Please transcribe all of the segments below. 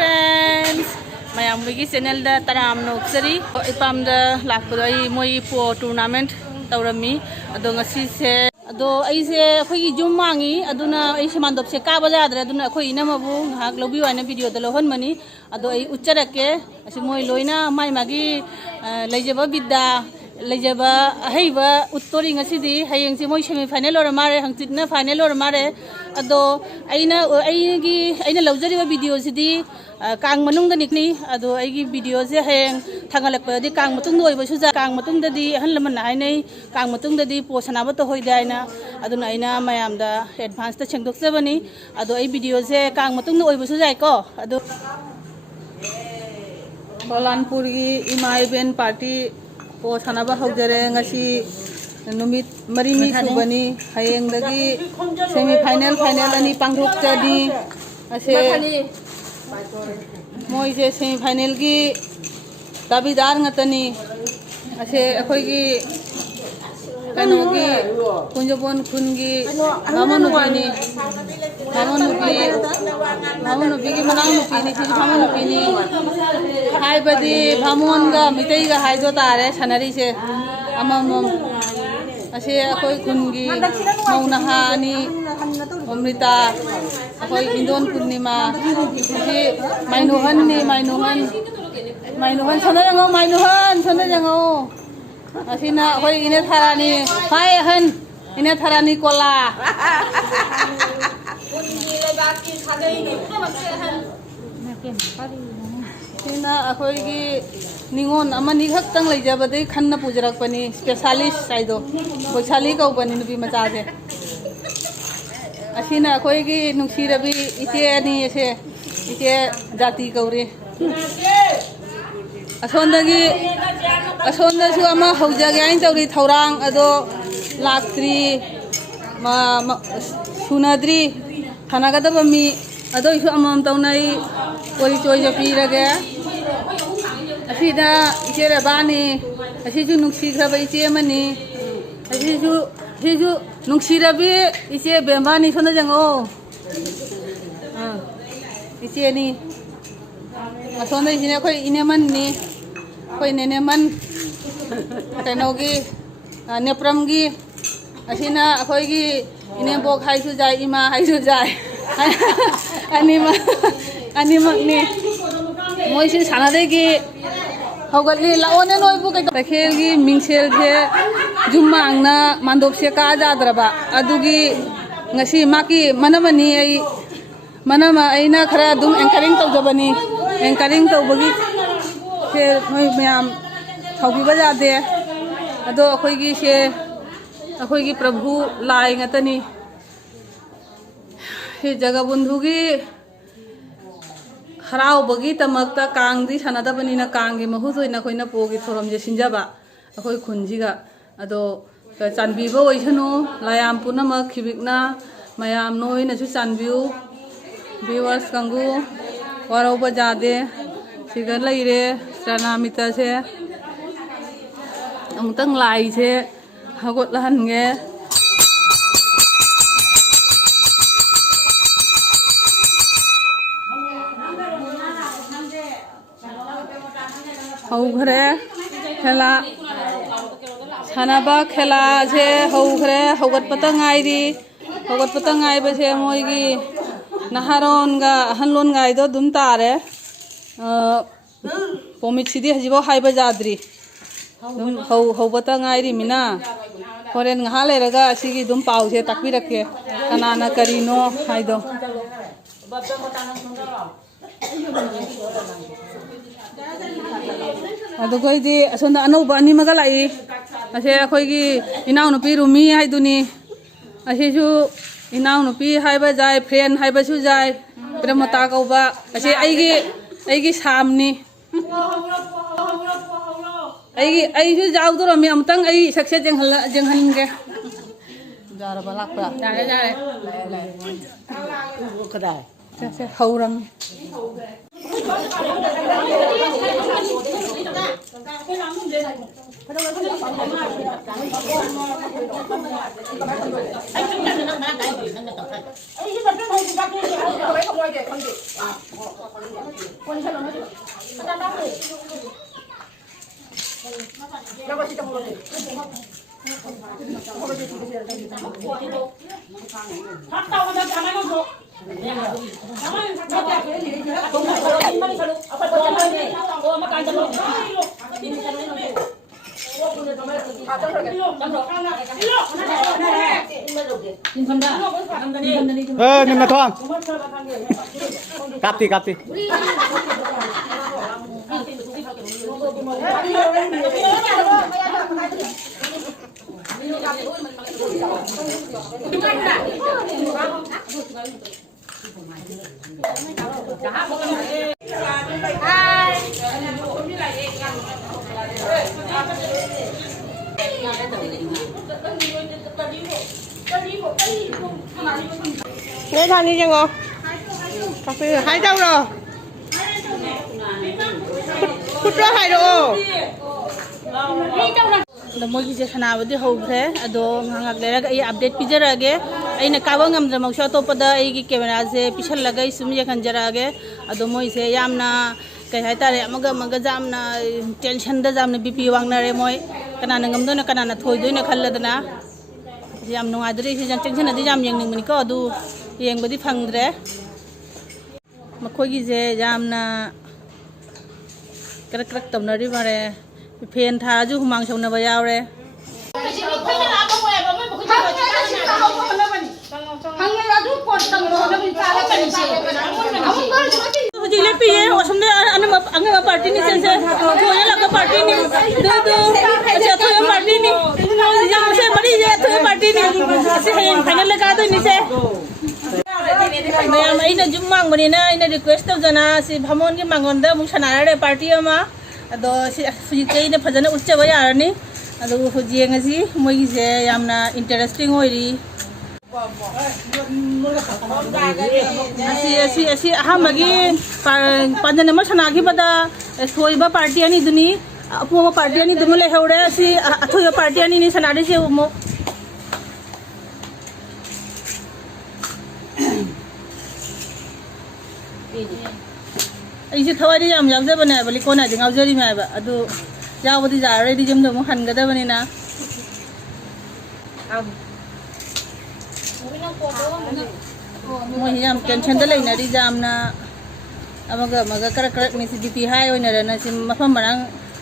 friends, mayamgi channel da taram noksari ipam da lakpado ai moi po tournament tawrami ado ngasi se ado ai se khoi jum mangi aduna ai semandop se ka bajadra aduna khoi ina mabu hak lobi wana video da lohon mani ado ai ucharake asi moi loina mai magi leijaba bidda लेजबा हईबा उत्तोरी ngasi hayeng si moi semi final or mare hangtitna final or mare ado aina laujari video sidi kang manung da nikni ado aigi video se hayeng thangalak pa di kang matung doi ba suja kang matung da di han laman na nei kang matung da di po sanaba to hoi daina ado na aina mayam da advance ta chengdok se bani ado ai video se kang matung doi ba suja ko ado Balanpur gi ima event party po sanaba hojare ngasi numit marimi subani hayeng dagi semi final ani pangrok jadi ase moi je semi final gi dabidar ngatani ase akhoi gi kano gi kunjobon khungi mamanu bini gi manang nu pini si mamanu pini hai badi bhamon ga mitei ga hai jo tare sanari se amam ase akhoi khungi maunaha ani omrita akhoi indon purnima ase mainuhan sonarango asina akhoi ine tharani hai han ine tharani kola sina akhoi gi ningon amani khaktang leijabadei khanna pujarak pani specialist saido boisali kau pani nubi macha je asina akhoi gi nungsirabi ite ani ase ite jati kaure asonda su ama haujage ain tawri thaurang ado laktri ma sunadri thanagadaba mi ado isu amam tawnai pori choi japi rage asida ichere bani asisu nungsi khaba iche mani asisu nungsi rabi iche bembani sona jango iche ni asonda ine khoi ineman ni khoi neneman kanogi nepramgi asina akhoi gi inebok haisu jai ima haisu jai anima ni moi sin sanade gi hogatli laone noi bu kai takhel gi mingsel je jumangna mandop se ka jadraba adugi ngasi maki manamani ai manama aina khara dum anchoring tawjabani anchoring tawbagi se noi mayam thaubi bajade ado akhoi gi se akhoi gi prabhu lai ngatani he jaga bundhu gi harau bagi tamakta kang di sanada bani na kang gi mahu soina khoina po gi thorom je sinjaba akhoi khunji ga ado chanbi bo oisanu layam punama khibikna mayam noi na su chanbiu viewers kangu warau bajade siga laire sanamita se amtang lai se hagot lahan nge hau ghare khela sanaba khela je hau ghare hogot patangai ba se moi gi naharon ga hanlon ngai do dum tare pomit sidi hajibo haiba jadri dum hau patangai ri mina horen ngha le raga sigi dum pau se takbi rakke kanana karino haido ado koi di asonda anoba ani maga lai ase akhoi gi inaw no pi rumi haiduni ase ju inaw no pi haiba jai friend haiba su jai brahmata kauba ase aigi samni ai ju jau do mi amtang ai sakse jenghan ge jara balak pra jare kadai se hauram Ay, นี่มาทองกลับติNghe thằng đi chăng không? Cà phê hai đâu rồi? Cút ra hai đâu? मोगी से सनाबदी होग्रे अदो ngangak lerag ay update pijarage ay nakabang ngamdra magsho topada ay gi camera se pichal lagay sumya kanjarage ado moi se yamna kai haitare amaga jamna tension da jamna bp wangnare moi kanana ngamdo na kanana thoidoi na khalladana yam nungadri se jan tension adi jam yengning mani ko adu yengbadi phangdre makhogi je jamna krak tamnari mare फेन था जो हुमांग सौना बजाव रे जिले पे ये असम में अंगे पार्टी नहीं से थोड़े लगा पार्टी नहीं दो अच्छा थोड़े पार्टी नहीं जब से बड़ी है थोड़े पार्टी नहीं से फाइनल लगा दो नहीं से मैं इन जुम्मांग बनी ना इन रिक्वेस्ट तो जना से भमोन की मांगोंदा मुझे नारे पार्टी अमा अदो फुजिके ने फजने उच्चबा यारनी अदो फुजियेंगसी मोइसे यामना इंटरेस्टिंग होइरी असी अहमगी पंजन म सनागी बदा सोइबा पार्टी अनि दुनी अपो पार्टी अनि दुमु लेहौरे असी अथोय पार्टी अनि नि सनादे से मो इसे थवादी याम यावजे बने बलि कोना दिं आवजरी माबा अदु यावदी जारे दि जम दम हनगदा बने ना मोहि याम टेंशन द लेना दि जामना अमगा करक नि बीपी हाई होइना रे ना सिम मफम बरां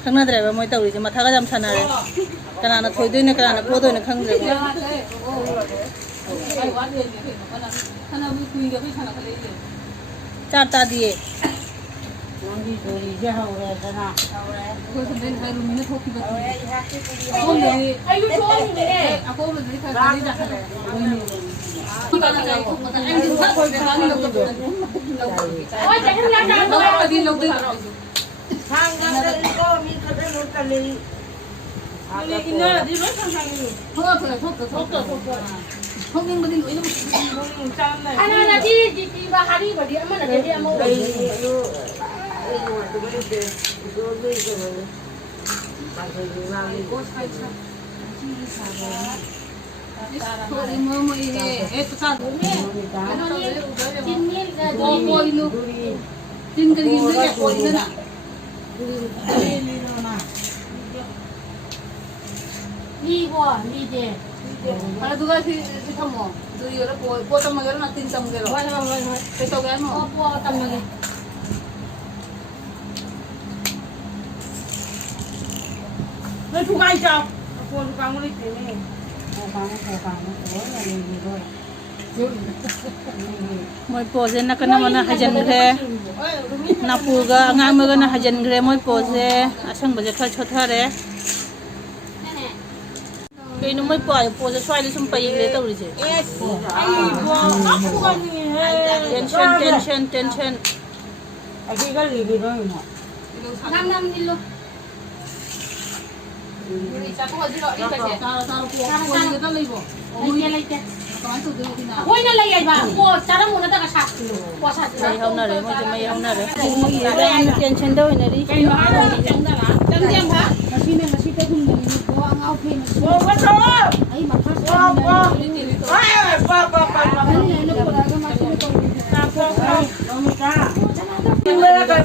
खंगना द्रेबा मोय तौरि जे माथागा जाम सानारे कनाना थोइदोइने कनाना फोदोइने खंगद्रे चारता दिए Nanti dari jauh ya sana. Aku sebenarnya hari ini tuh kita. Oh nih. Ayo coba nih. Aku mau beli kali dah. Kita lagi kita ini juga boleh kali lo tuh. Oh jangan nak tahu lagi lo tuh. Sangat dari kau ni kerja lo kali. Ini di mana sang ini? Thok. Không nhưng mà tin lỗi nó anh ơi là chị bà đi vào địa mà là địa mà tin cái gì nữa của gì nữa đi qua đi về Kalau tu kan si kamu, tu dia orang buat tamu orang nak tin tamu orang. Wah, betul kan? Oh, buat tamu lagi. Ni tu kan jauh. Aku tu kan mulai ni. Moi pose nak kena mana hajan gre, napuga ngam mana hajan gre moi pose, asang baca thar chotha re. Cái nó mới bỏ bộ ra xoay đi xong bày để tao rồi chứ. Tension. Anh cái gì đó mà. 5 đi luôn. Ôi nó lấy bà, cô cháu nó muốn nó ta sạc. Mày không nào đấy, mày không nào đấy. Tension đâu này đi. Đâm diêm hả? Ini mereka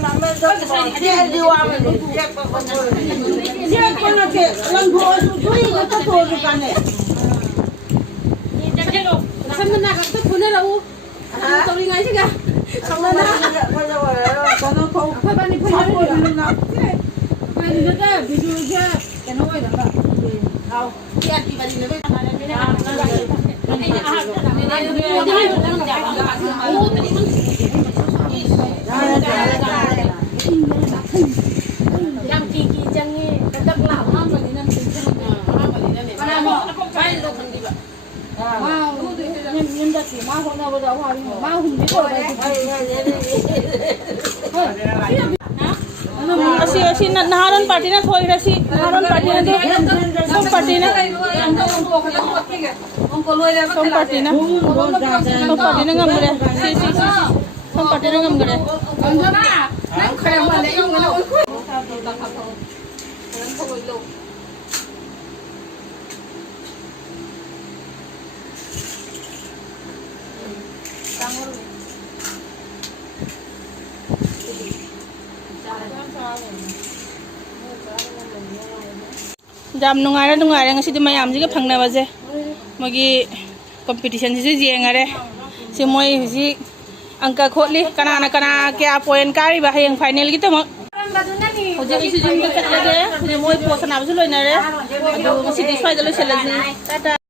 अशी नाहारण party ना थोड़ी अशी नाहारण party ना सोम party ना सोम party ना ngam gede si सोम party ना ngam gede jam nungaire ngasi di mayam jiga phangna baje mogi competition ji jengare si moi ji angka khotli kana kya point kari ba hayang final gitu mo hoje isi jum ka lage moi post na baju loinare adu si di swai dalo selaji tata